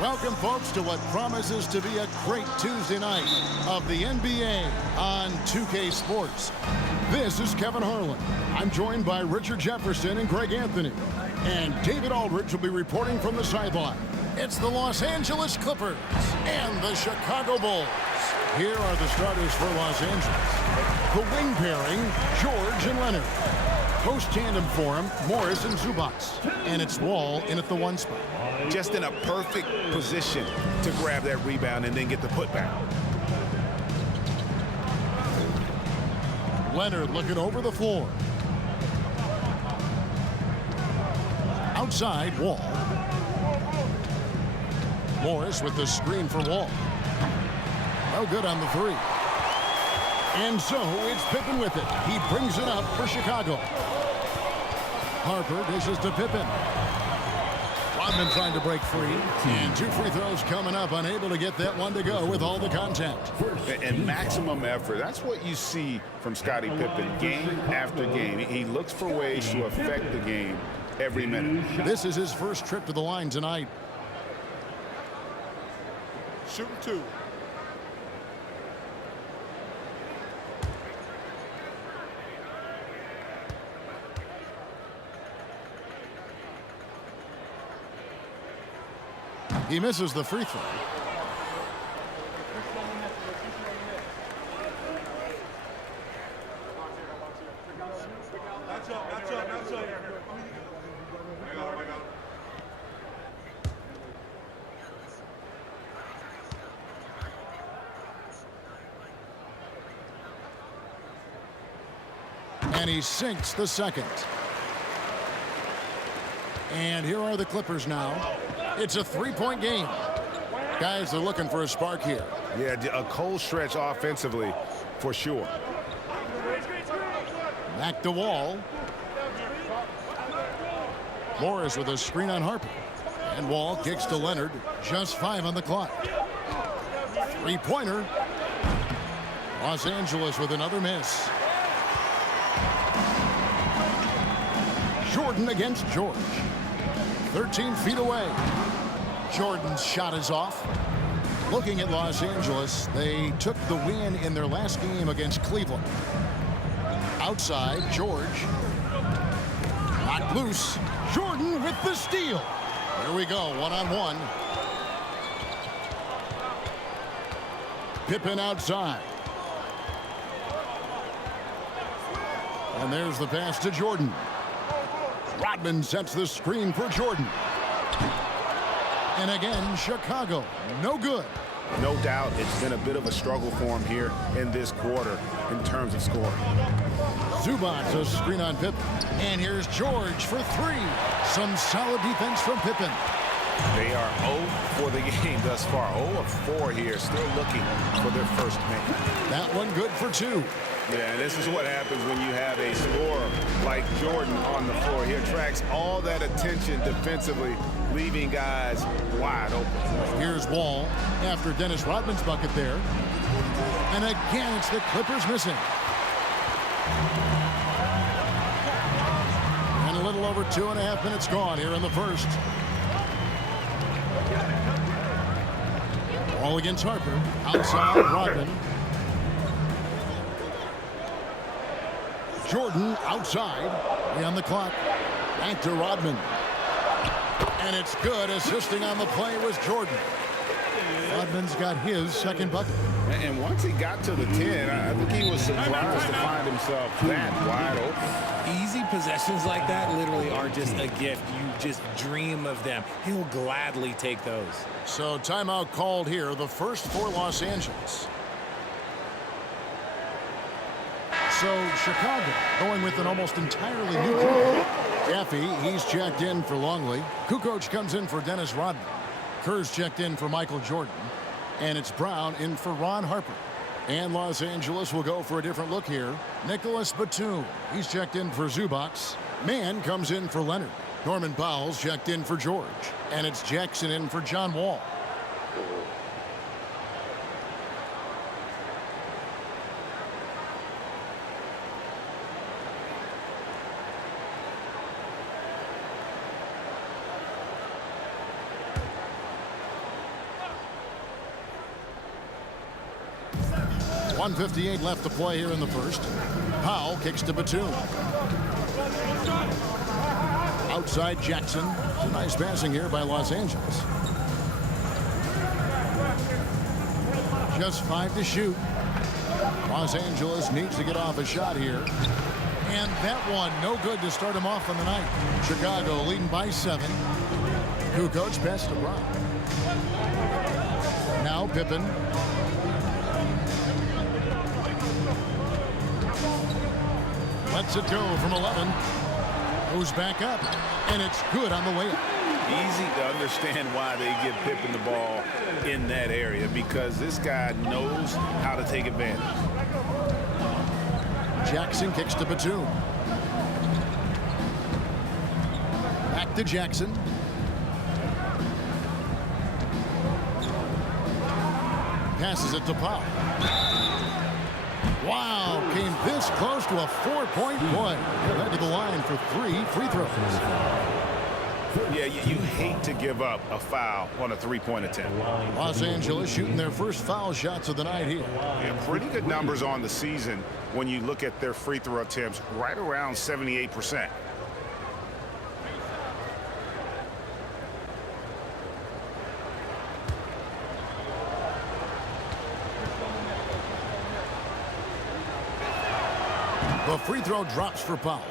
Welcome, folks, to what promises to be a great Tuesday night of the NBA on 2K Sports. This is Kevin Harlan. I'm joined by Richard Jefferson and Greg Anthony. And David Aldridge will be reporting from the sideline. It's the Los Angeles Clippers and the Chicago Bulls. Here are the starters for Los Angeles. The wing pairing, George and Leonard. Post tandem for him, Morris and Zubac. And it's Wall in at the one spot. Just in a perfect position to grab that rebound and then get the putback. Leonard looking over the floor. Outside, Wall. Morris with the screen for Wall. No good on the three. And so it's Pippen with it. He brings it up for Chicago. Harper dishes to Pippen. Rodman trying to break free. And two free throws coming up, unable to get that one to go with all the contact. And maximum effort. That's what you see from Scottie Pippen game after game. He looks for ways to affect the game every minute. This is his first trip to the line tonight. Shooting two. He misses the free throw. And he sinks the second. And here are the Clippers now. It's a three-point game. Guys are looking for a spark here. Yeah, a cold stretch offensively for sure. Back to Wall. Morris with a screen on Harper. And Wall kicks to Leonard. Just 5 on the clock. Three-pointer. Los Angeles with another miss. Jordan against George. 13 feet away. Jordan's shot is off. Looking at Los Angeles, they took the win in their last game against Cleveland. Outside, George. Knocked loose. Jordan with the steal. Here we go, one-on-one. Pippen outside. And there's the pass to Jordan. Rodman sets the screen for Jordan. And again, Chicago, no good. No doubt it's been a bit of a struggle for him here in this quarter in terms of scoring. Zubac a screen on Pippen. And here's George for three. Some solid defense from Pippen. They are 0 for the game thus far. 0 of 4 here, still looking for their first make. That one good for 2. Yeah, this is what happens when you have a scorer like Jordan on the floor. He attracts all that attention defensively, leaving guys wide open. Here's Wall after Dennis Rodman's bucket there. And again, it's the Clippers missing. And a little over 2.5 minutes gone here in the first. Wall against Harper. Outside, Rodman. Jordan outside. On the clock. Back to Rodman. And it's good. Assisting on the play was Jordan. Rodman's got his second bucket. And once he got to the 10, I think he was surprised to find himself that wide open. Easy possessions like that literally are just a gift. You just dream of them. He'll gladly take those. So timeout called here. The first for Los Angeles. So Chicago going with an almost entirely new crew. Jaffe, he's checked in for Longley. Kukoc comes in for Dennis Rodman. Kerr's checked in for Michael Jordan. And it's Brown in for Ron Harper. And Los Angeles will go for a different look here. Nicholas Batum, he's checked in for Zubac. Mann comes in for Leonard. Norman Powell's checked in for George. And it's Jackson in for John Wall. 1:58 left to play here in the first. Powell kicks to Batum. Outside Jackson. Nice passing here by Los Angeles. Just 5 to shoot. Los Angeles needs to get off a shot here. And that one, no good to start him off on the night. Chicago leading by 7. Kukoc pass to Brown. Now Pippen. Lets it go from 11. Goes back up. And it's good on the way up. Easy to understand why they give Pippen the ball in that area, because this guy knows how to take advantage. Jackson kicks to Batum. Back to Jackson. Passes it to Powell. Wow, came this close to a 4-point play. He'll head to the line for 3 free throws. Yeah, you hate to give up a foul on a three-point attempt. Los Angeles shooting their first foul shots of the night here. Yeah, pretty good numbers on the season when you look at their free throw attempts, right around 78%. The free throw drops for Powell.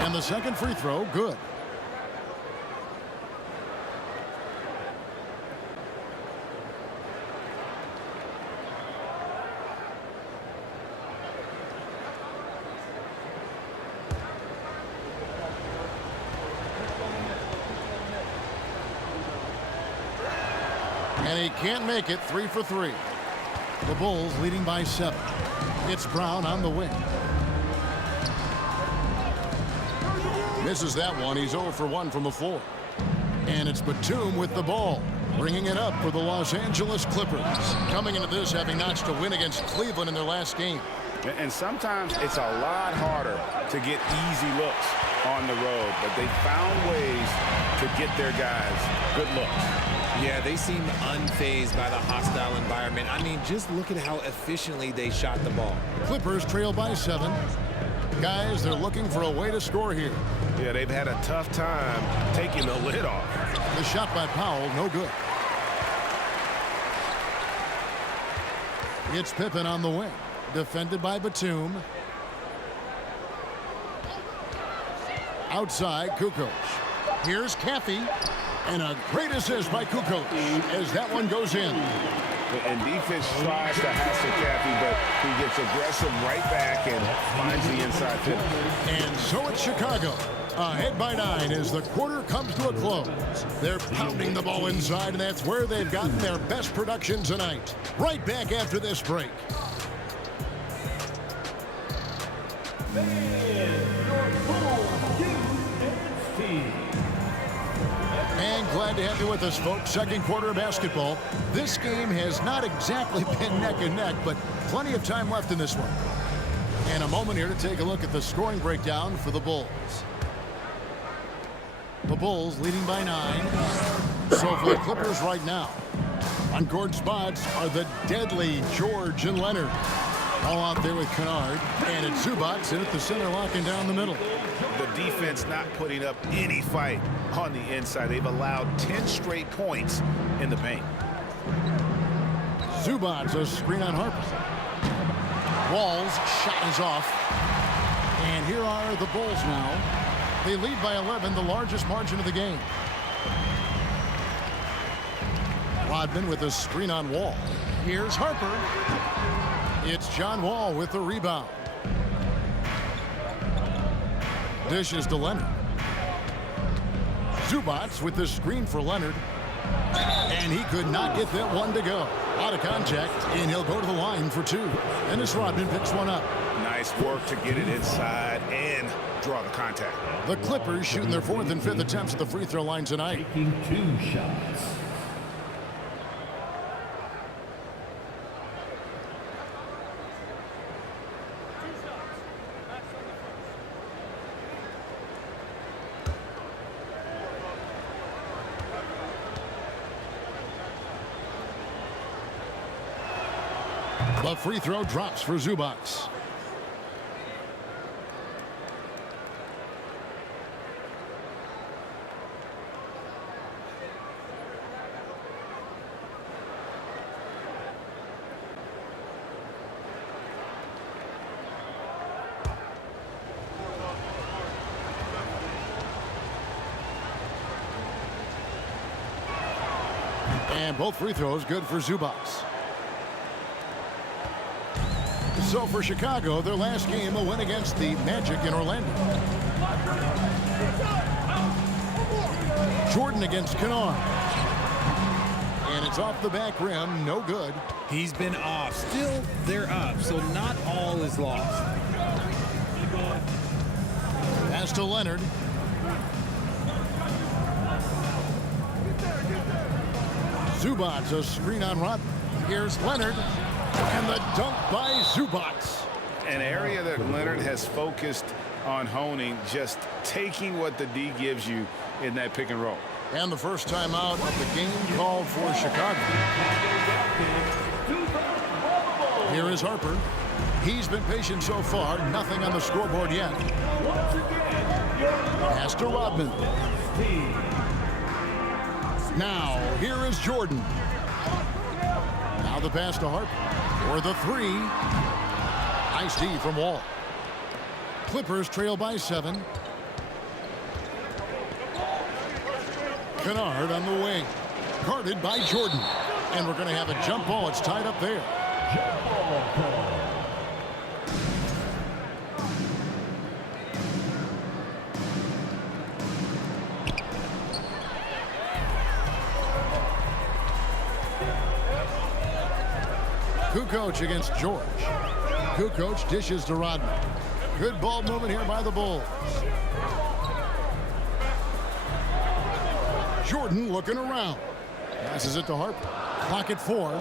And the second free throw, good. And he can't make it. 3 for 3. The Bulls leading by 7. It's Brown on the wing. Misses that one. He's 0 for 1 from the floor. And it's Batum with the ball, bringing it up for the Los Angeles Clippers. Coming into this having notched a win against Cleveland in their last game. And sometimes it's a lot harder to get easy looks on the road, but they found ways to get their guys good looks. Yeah, they seem unfazed by the hostile environment. I mean, just look at how efficiently they shot the ball. Clippers trail by 7. Guys, they're looking for a way to score here. Yeah, they've had a tough time taking the lid off. The shot by Powell, no good. It's Pippen on the wing. Defended by Batum. Outside, Kukoc. Here's Caffey. And a great assist by Kukoc as that one goes in. And defense tries to hassle Caffey, but he gets aggressive right back and finds the inside finish. And so it's Chicago. Ahead by 9 as the quarter comes to a close. They're pounding the ball inside, and that's where they've gotten their best production tonight. Right back after this break. And glad to have you with us, folks. Second quarter of basketball. This game has not exactly been neck and neck, but plenty of time left in this one. And a moment here to take a look at the scoring breakdown for the Bulls. The Bulls leading by 9. So for the Clippers right now, on court spots are the deadly George and Leonard. All out there with Kennard. And it's Zubac in at the center, locking down the middle. The defense not putting up any fight on the inside. They've allowed 10 straight points in the paint. Zubac, a screen on Harper. Wall's shot is off. And here are the Bulls now. They lead by 11, the largest margin of the game. Rodman with a screen on Wall. Here's Harper. It's John Wall with the rebound. Dishes to Leonard. Zubac with the screen for Leonard. And he could not get that one to go. Out of contact, and he'll go to the line for 2. Dennis Rodman picks one up. Nice work to get it inside and draw the contact. The Clippers shooting their 4th and 5th attempts at the free throw line tonight. Taking 2 shots. The free throw drops for Zubac. And both free throws good for Zubac. So for Chicago, their last game, a win against the Magic in Orlando. Jordan against Kennard. And it's off the back rim, no good. He's been off. Still, they're up, so not all is lost. Pass to Leonard. Zubac, a screen on Rodman. Here's Leonard. And the dunk by Zubac. An area that Leonard has focused on honing, just taking what the D gives you in that pick and roll. And the first time out of the game called for Chicago. Here is Harper. He's been patient so far. Nothing on the scoreboard yet. Pass to Rodman. Now, here is Jordan. Now the pass to Harper. For the three. Nice D from Wall. Clippers trail by 7. Kennard on the wing. Guarded by Jordan. And we're going to have a jump ball. It's tied up there. Kukoc against George. Kukoc dishes to Rodman. Good ball movement here by the Bulls. Jordan looking around. Passes it to Harper. Clock at 4.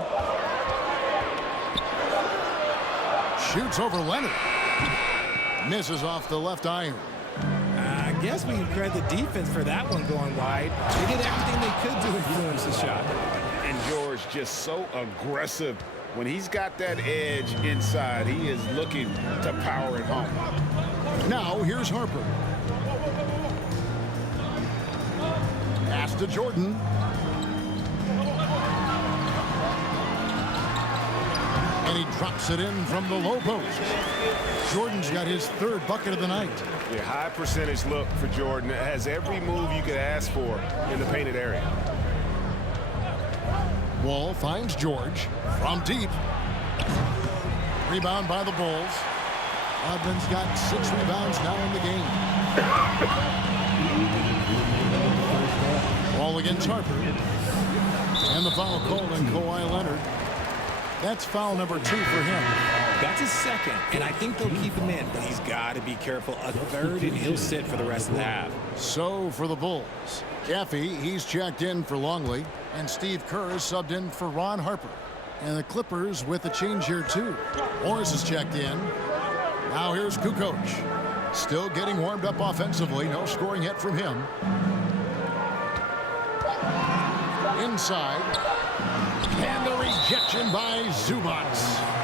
Shoots over Leonard. Misses off the left iron. I guess we can credit the defense for that one going wide. They did everything they could to influence the shot. And George just so aggressive. When he's got that edge inside, he is looking to power it home. Now here's Harper. Pass to Jordan. And he drops it in from the low post. Jordan's got his 3rd bucket of the night. Yeah, high percentage look for Jordan. It has every move you could ask for in the painted area. Wall finds George from deep. Rebound by the Bulls. Rodman's got 6 rebounds now in the game. Ball against Harper. And the foul called on Kawhi Leonard. That's foul number 2 for him. That's his 2nd, and I think they'll keep him in, but he's got to be careful. A 3rd, and he'll sit for the rest of the half. So for the Bulls, Caffey, he's checked in for Longley, and Steve Kerr is subbed in for Ron Harper. And the Clippers with a change here too. Morris is checked in. Now here's Kukoc. Still getting warmed up offensively. No scoring yet from him. Inside. And the rejection by Zubac.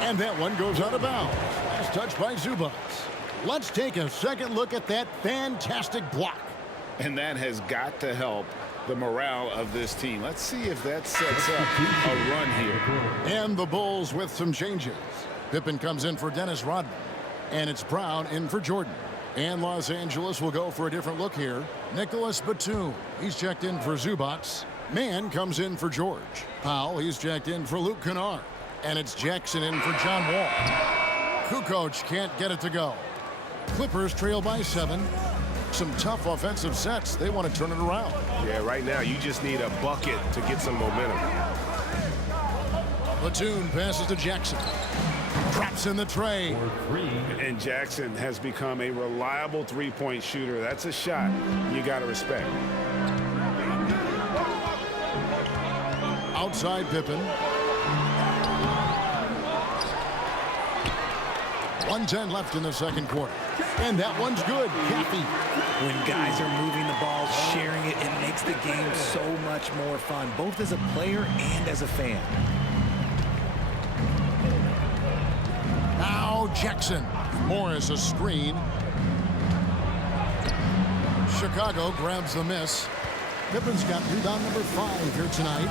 And that one goes out of bounds. Last touch by Zubac. Let's take a second look at that fantastic block. And that has got to help the morale of this team. Let's see if that sets up a run here. And the Bulls with some changes. Pippen comes in for Dennis Rodman. And it's Brown in for Jordan. And Los Angeles will go for a different look here. Nicholas Batum. He's checked in for Zubac. Mann comes in for George. Powell, he's checked in for Luke Kennard. And it's Jackson in for John Wall. Kukoc can't get it to go. Clippers trail by 7. Some tough offensive sets. They want to turn it around. Yeah, right now you just need a bucket to get some momentum. Batum passes to Jackson. Traps in the tray. And Jackson has become a reliable three-point shooter. That's a shot you got to respect. Outside Pippen. 1:10 left in the second quarter. And that one's good. Caffey. When guys are moving the ball, sharing it, it makes the game so much more fun, both as a player and as a fan. Jackson. Morris a screen. Chicago grabs the miss. Pippen's got rebound number 5 here tonight.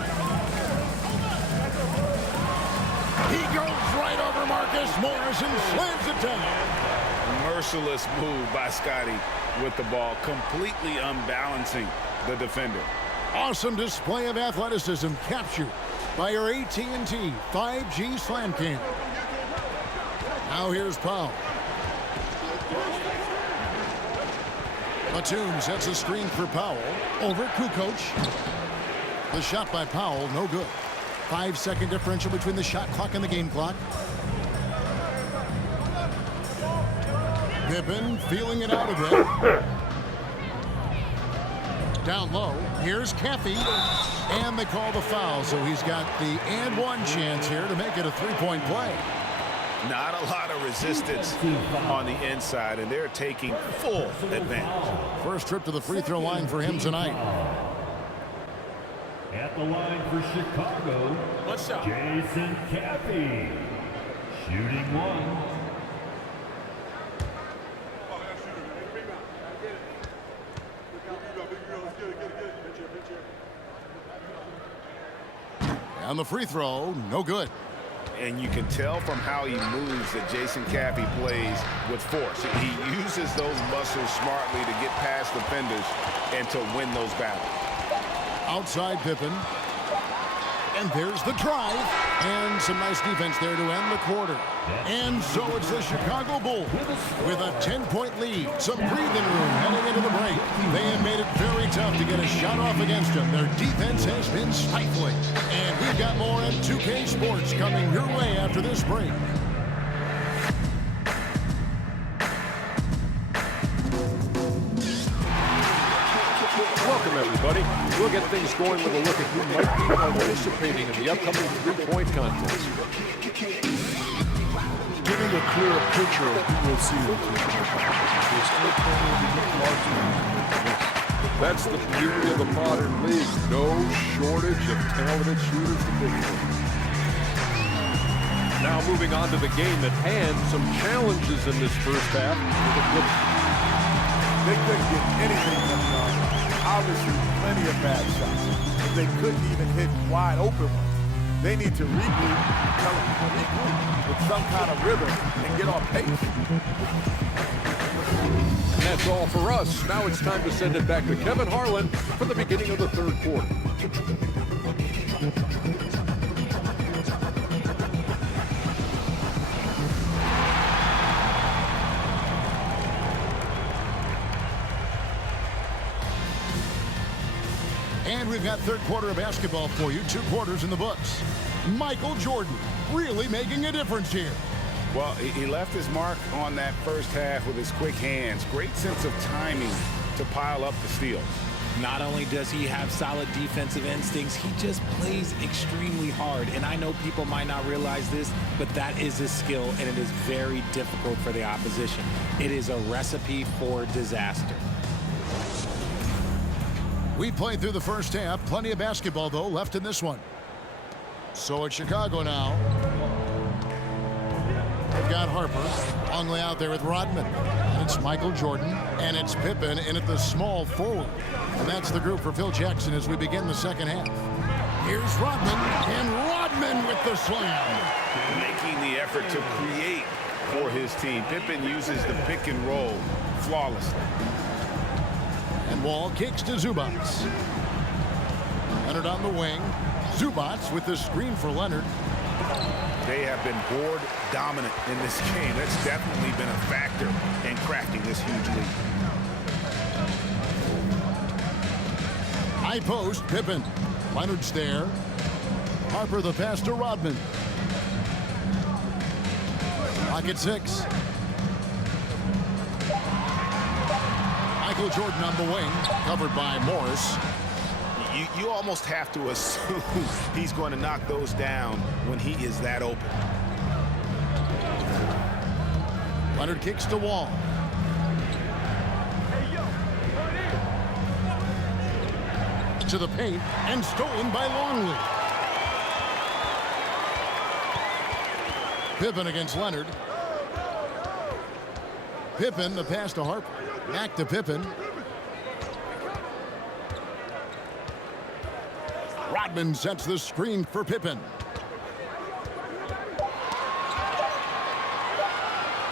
He goes right over Marcus Morris and slams it down. Merciless move by Scotty with the ball, completely unbalancing the defender. Awesome display of athleticism captured by your AT&T 5G Slam Cam. Now here's Powell. Batum sets a screen for Powell over Kukoc. The shot by Powell, no good. 5-second differential between the shot clock and the game clock. Pippen feeling it out a bit. Down low, here's Caffey, and they call the foul, so he's got the and one chance here to make it a three-point play. Not a lot of resistance on the inside, and they're taking full advantage. First trip to the free throw line for him tonight. At the line for Chicago, Jason Caffey, shooting 1. On the free throw, no good. And you can tell from how he moves that Jason Caffey plays with force. He uses those muscles smartly to get past defenders and to win those battles. Outside Pippen. And there's the drive. And some nice defense there to end the quarter. And so it's the Chicago Bulls with a 10-point lead. Some breathing room heading into the break. They have made it very tough to get a shot off against them. Their defense has been stifling. And we've got more on 2K Sports coming your way after this break. Welcome, everybody. We'll get things going with a look at who might be participating in the upcoming three-point contest. Giving a clear picture of who we'll see in the future. There's still plenty of unique marks. That's the beauty of the modern league. No shortage of talented shooters to pick from. Now moving on to the game at hand, some challenges in this first half. They couldn't get anything from the obviously plenty of bad shots. But they couldn't even hit wide open ones. They need to regroup with some kind of rhythm and get on pace. And that's all for us. Now it's time to send it back to Kevin Harlan for the beginning of the third quarter. And we've got third quarter of basketball for you. 2 quarters in the books. Michael Jordan really making a difference here. Well, he left his mark on that first half with his quick hands. Great sense of timing to pile up the steals. Not only does he have solid defensive instincts, he just plays extremely hard. And I know people might not realize this, but that is a skill, and it is very difficult for the opposition. It is a recipe for disaster. We played through the first half. Plenty of basketball, though, left in this one. So it's Chicago now. They've got Harper. Longley out there with Rodman. And it's Michael Jordan. And it's Pippen in at the small forward. And that's the group for Phil Jackson as we begin the second half. Here's Rodman. And Rodman with the slam. Making the effort to create for his team. Pippen uses the pick and roll flawlessly. And Wall kicks to Zubats. Leonard on the wing. Zubats with the screen for Leonard. They have been board dominant in this game. That's definitely been a factor in crafting this huge lead. High post, Pippen. Leonard's there. Harper the pass to Rodman. Pocket 6. Michael Jordan on the wing, covered by Morris. You almost have to assume he's going to knock those down when he is that open. Leonard kicks to Wall. To the paint and stolen by Longley. Pippen against Leonard. Pippen, the pass to Harper. Back to Pippen. Rodman sets the screen for Pippen.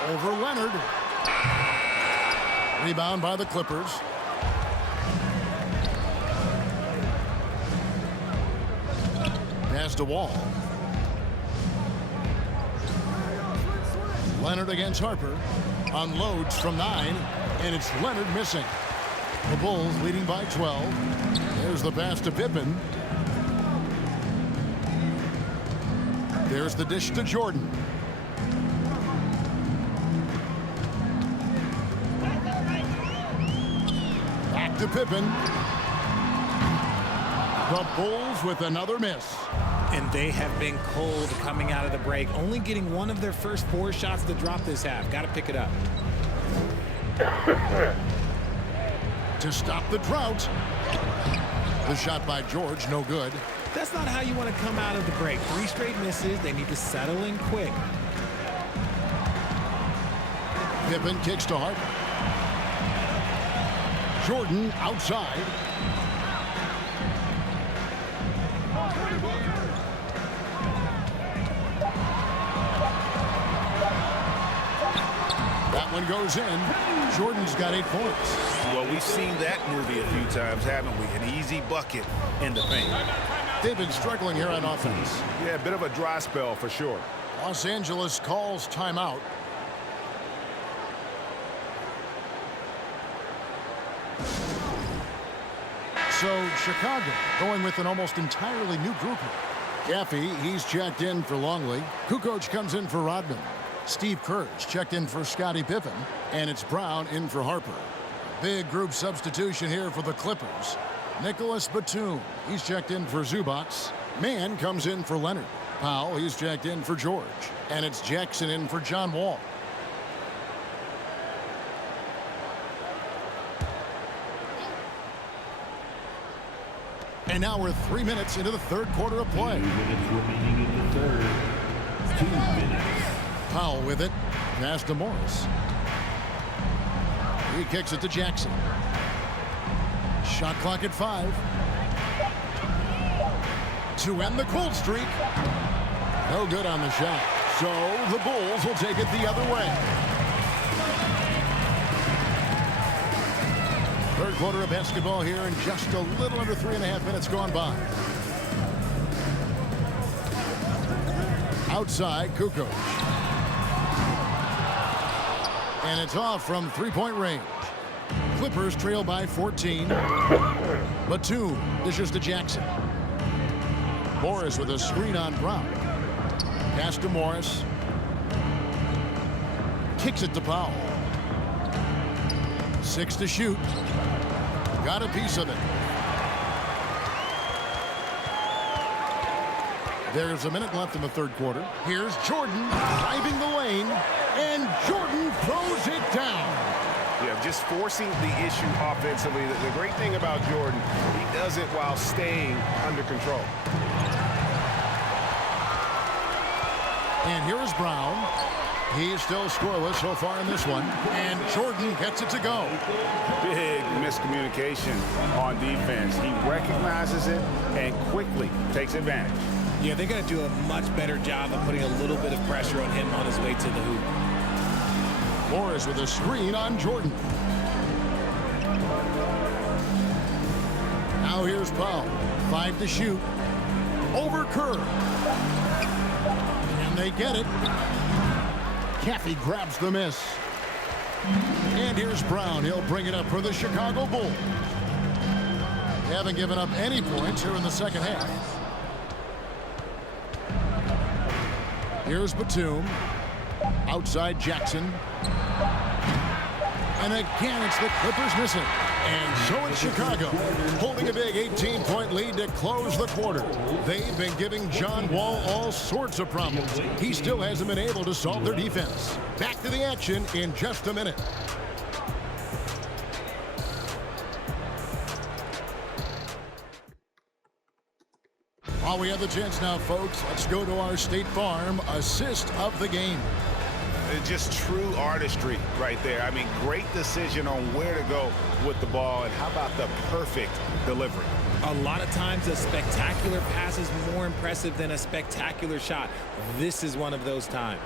Over Leonard. Rebound by the Clippers. Pass to Wall. Leonard against Harper. Unloads from 9, and it's Leonard missing. The Bulls leading by 12. There's the pass to Pippen. There's the dish to Jordan. Back to Pippen. The Bulls with another miss. And they have been cold coming out of the break, only getting one of their first 4 shots to drop this half. Got to pick it up. To stop the drought. The shot by George, no good. That's not how you want to come out of the break. 3 straight misses. They need to settle in quick. Pippen kicks to Harper. Jordan outside. That one goes in. Jordan's got 8 points. Well, we've seen that movie a few times, haven't we? An easy bucket in the paint. They've been struggling here on offense. Yeah, a bit of a dry spell for sure. Los Angeles calls timeout. So Chicago going with an almost entirely new group here. Caffey, he's checked in for Longley. Kukoc comes in for Rodman. Steve Kerr's checked in for Scottie Pippen. And it's Brown in for Harper. Big group substitution here for the Clippers. Nicholas Batum, he's checked in for Zubac. Mann comes in for Leonard. Powell, he's checked in for George. And it's Jackson in for John Wall. And now we're 3 minutes into the third quarter of play. 2 minutes remaining in the third. 2 minutes. Powell with it. Pass to Morris. He kicks it to Jackson. Shot clock at 5. To end the cold streak. No good on the shot. So the Bulls will take it the other way. Third quarter of basketball here, and just a little under 3.5 minutes gone by. Outside, Kukoc. And it's off from three-point range. Clippers trail by 14. Batum dishes to Jackson. Morris with a screen on Brown. Pass to Morris. Kicks it to Powell. 6 to shoot. Got a piece of it. There's a minute left in the third quarter. Here's Jordan driving the lane, and Jordan throws it down. Yeah, just forcing the issue offensively. The great thing about Jordan, he does it while staying under control. And here is Brown. He's still scoreless so far in this one. And Jordan gets it to go. Big miscommunication on defense. He recognizes it and quickly takes advantage. Yeah, they got to do a much better job of putting a little bit of pressure on him on his way to the hoop. Morris with a screen on Jordan. Now here's Powell. 5 to shoot. Over Kerr. And they get it. Caffey grabs the miss. And here's Brown. He'll bring it up for the Chicago Bulls. They haven't given up any points here in the second half. Here's Batum. Outside Jackson. And again, it's the Clippers missing. And so it's Chicago, holding a big 18-point lead to close the quarter. They've been giving John Wall all sorts of problems. He still hasn't been able to solve their defense. Back to the action in just a minute. While we have the chance now, folks, let's go to our State Farm assist of the game. Just true artistry right there. I mean, great decision on where to go with the ball, and how about the perfect delivery? A lot of times a spectacular pass is more impressive than a spectacular shot. This is one of those times.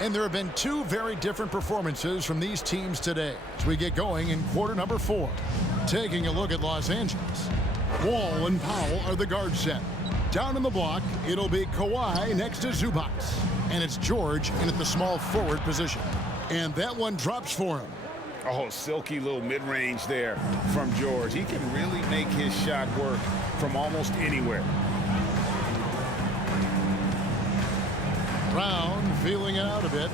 And there have been two very different performances from these teams today as we get going in quarter number 4. Taking a look at Los Angeles. Wall and Powell are the guard set. Down in the block, it'll be Kawhi next to Zubac. And it's George in at the small forward position. And that one drops for him. Oh, silky little mid-range there from George. He can really make his shot work from almost anywhere. Brown feeling it out a bit.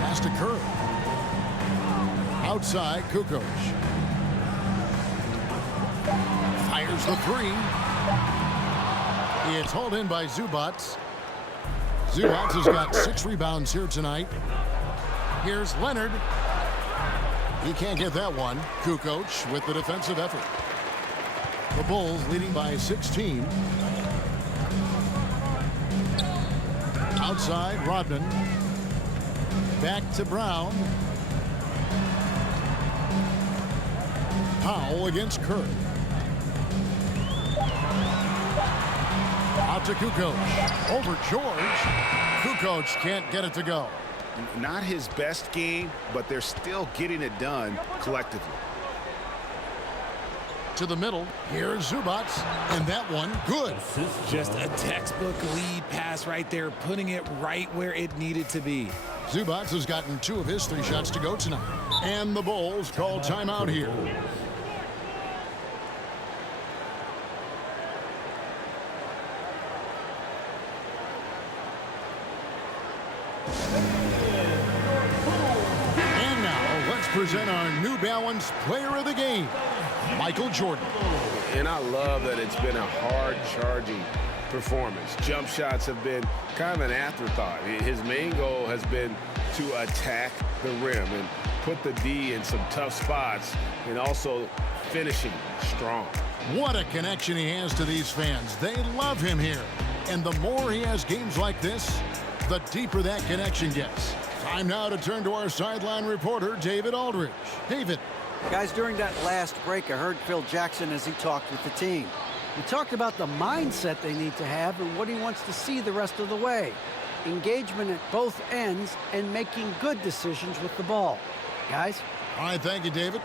Pass to Kerr. Outside, Kukoc. Fires the 3. It's hauled in by Zubac. Zubac has got 6 rebounds here tonight. Here's Leonard. He can't get that one. Kukoc with the defensive effort. The Bulls leading by 16. Outside, Rodman. Back to Brown. Powell against Kerr. Out to Kukoc. Over George. Kukoc can't get it to go. Not his best game, but they're still getting it done collectively. To the middle. Here's Zubac. And that one, good. Just a textbook lead pass right there, putting it right where it needed to be. Zubac has gotten 2 of his 3 shots to go tonight. And the Bulls call timeout here. And now let's present our New Balance Player of the Game, Michael Jordan. And I love that it's been a hard-charging performance. Jump shots have been kind of an afterthought. His main goal has been to attack the rim and put the D in some tough spots, and also finishing strong. What a connection he has to these fans. They love him here. And the more he has games like this, the deeper that connection gets. Time now to turn to our sideline reporter, David Aldridge. David. Guys, during that last break, I heard Phil Jackson as he talked with the team. He talked about the mindset they need to have and what he wants to see the rest of the way. Engagement at both ends and making good decisions with the ball. Guys? All right, thank you, David.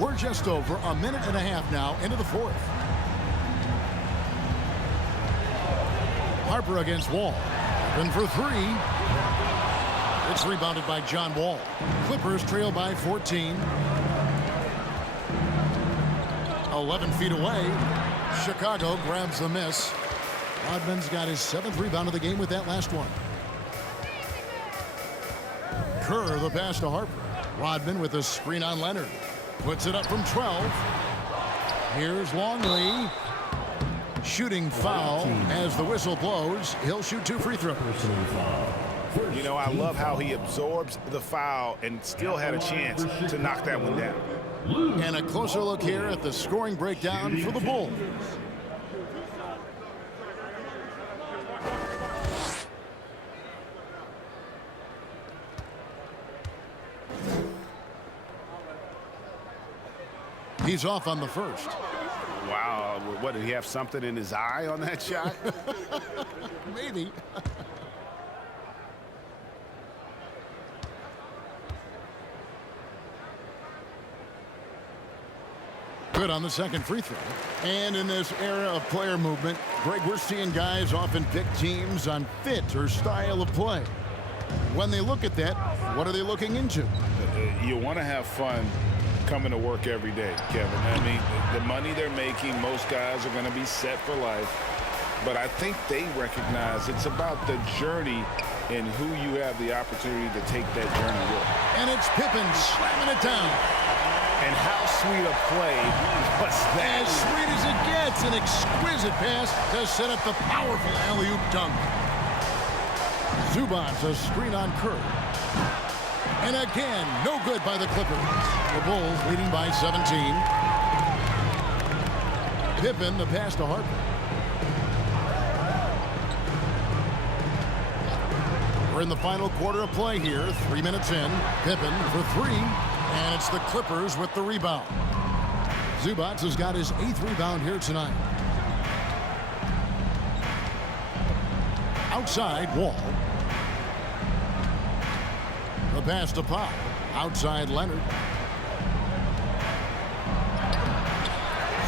We're just over a minute and a half now into the 4th. Harper against Wall. Open for 3. It's rebounded by John Wall. Clippers trail by 14. 11 feet away. Chicago grabs the miss. Rodman's got his 7th rebound of the game with that last one. Kerr the pass to Harper. Rodman with a screen on Leonard. Puts it up from 12. Here's Longley. Shooting foul as the whistle blows. He'll shoot 2 free throws. You know, I love how he absorbs the foul and still had a chance to knock that one down. And a closer look here at the scoring breakdown for the Bulls. He's off on the first. Wow, what, did he have something in his eye on that shot? Maybe. Good on the second free throw. And in this era of player movement, Greg, we're seeing guys often pick teams on fit or style of play. When they look at that, what are they looking into? You want to have fun coming to work every day, Kevin. I mean, the money they're making, most guys are going to be set for life. But I think they recognize it's about the journey and who you have the opportunity to take that journey with. And it's Pippen slamming it down. And how sweet a play was that? As sweet as it gets, an exquisite pass to set up the powerful alley-oop dunk. Zubac, a screen on Kerr. And again, no good by the Clippers. The Bulls leading by 17. Pippen, the pass to Harper. We're in the final quarter of play here. 3 minutes in. Pippen for three. And it's the Clippers with the rebound. Zubac has got his 8th rebound here tonight. Outside, Wall. The pass to Pop. Outside, Leonard.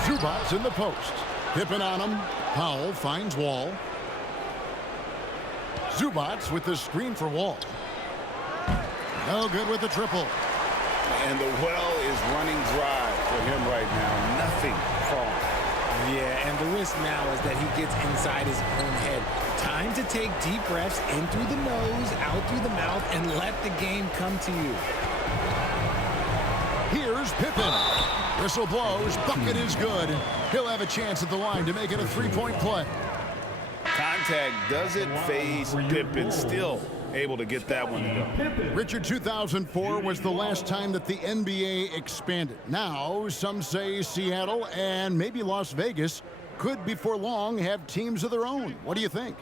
Zubac in the post. Pippen on him. Powell finds Wall. Zubac with the screen for Wall. No good with the triple. And the well is running dry for him right now. Nothing falling. Yeah, and the risk now is that he gets inside his own head. Time to take deep breaths in through the nose, out through the mouth, and let the game come to you. Here's Pippen. Whistle blows. Bucket is good. He'll have a chance at the line to make it a three-point play. Contact doesn't phase Pippen. Still able to get that one to go. Richard, 2004 was the last time that the NBA expanded. Now, some say Seattle and maybe Las Vegas could before long have teams of their own. What do you think?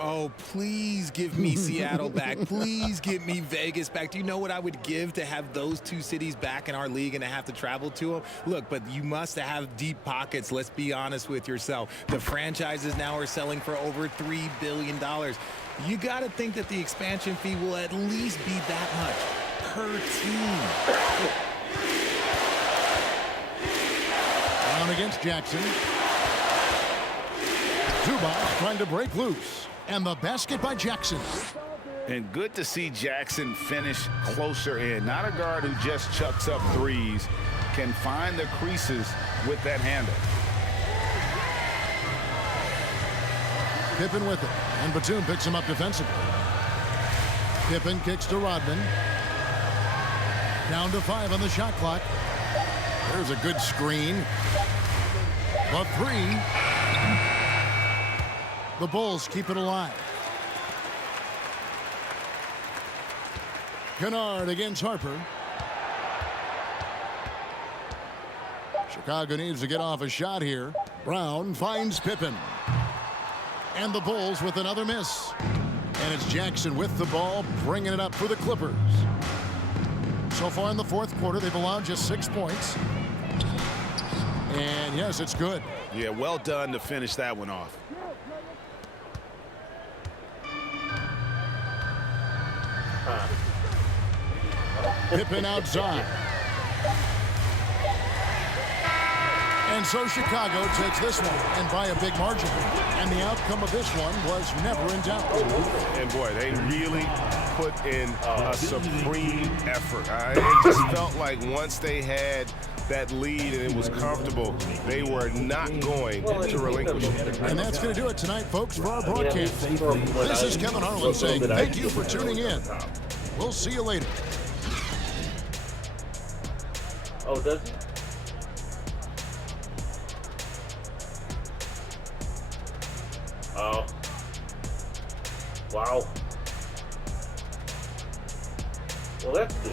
Oh, please give me Seattle back. Please give me Vegas back. Do you know what I would give to have those two cities back in our league and to have to travel to them? Look, but you must have deep pockets. Let's be honest with yourself. The franchises now are selling for over $3 billion. You got to think that the expansion fee will at least be that much per team. Down against Jackson. Zubac trying to break loose. And the basket by Jackson. And good to see Jackson finish closer in. Not a guard who just chucks up threes. Can find the creases with that handle. Pippen with it. And Batum picks him up defensively. Pippen kicks to Rodman. Down to 5 on the shot clock. There's a good screen. The three. The Bulls keep it alive. Kennard against Harper. Chicago needs to get off a shot here. Brown finds Pippen. And the Bulls with another miss. And it's Jackson with the ball, bringing it up for the Clippers. So far in the fourth quarter, they've allowed just 6 points. And yes, it's good. Yeah, well done to finish that one off. Pippen outside. And so Chicago takes this one, and by a big margin. And the outcome of this one was never in doubt. And boy, they really put in a supreme effort. It just felt like once they had that lead and it was comfortable, they were not going to relinquish it. And that's going to do it tonight, folks, for our broadcast. This is Kevin Harlan saying thank you for tuning in. We'll see you later. Oh, does it? Oh. Wow. Well, that's good.